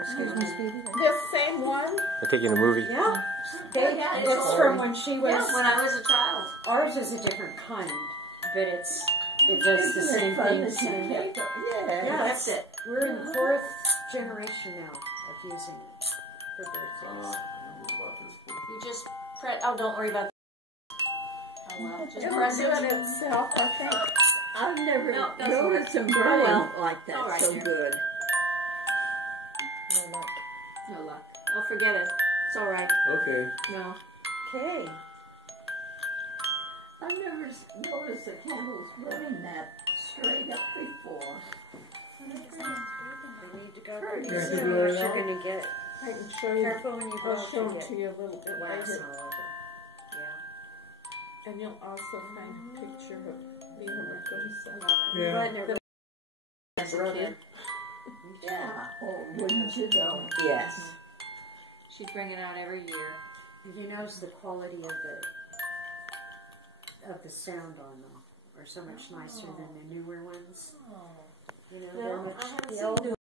Excuse me, Speedy. This same one? They're taking a movie. Yeah. Yeah, It's from when she was. Yeah, when I was a child. Ours is a different kind, but it does the same thing. Yeah, that's it. We're in the 4th generation now of using it for birthdays. You just press. Oh, don't worry about that. Oh, well. Just It press was it. doing itself, I think. I've never No, that's noticed them Oh, burning well. like that All right, so dear. good. No luck. Oh, forget it. It's all right. Okay. No. Okay. I've never noticed the candles burning that straight up before. We need to go Pretty pretty soon. soon. You're going to get I can show you. careful when you go I'll show them to to get you a little bit wax later. all over. And you'll also find a picture of me when I go to Yeah. Glad never As a kid. Yeah. Oh, wouldn't you know? Yes. She'd bring it out every year. Have you noticed the quality of the sound on them are so much nicer than the newer ones? You know, No, they're much, I haven't the seen old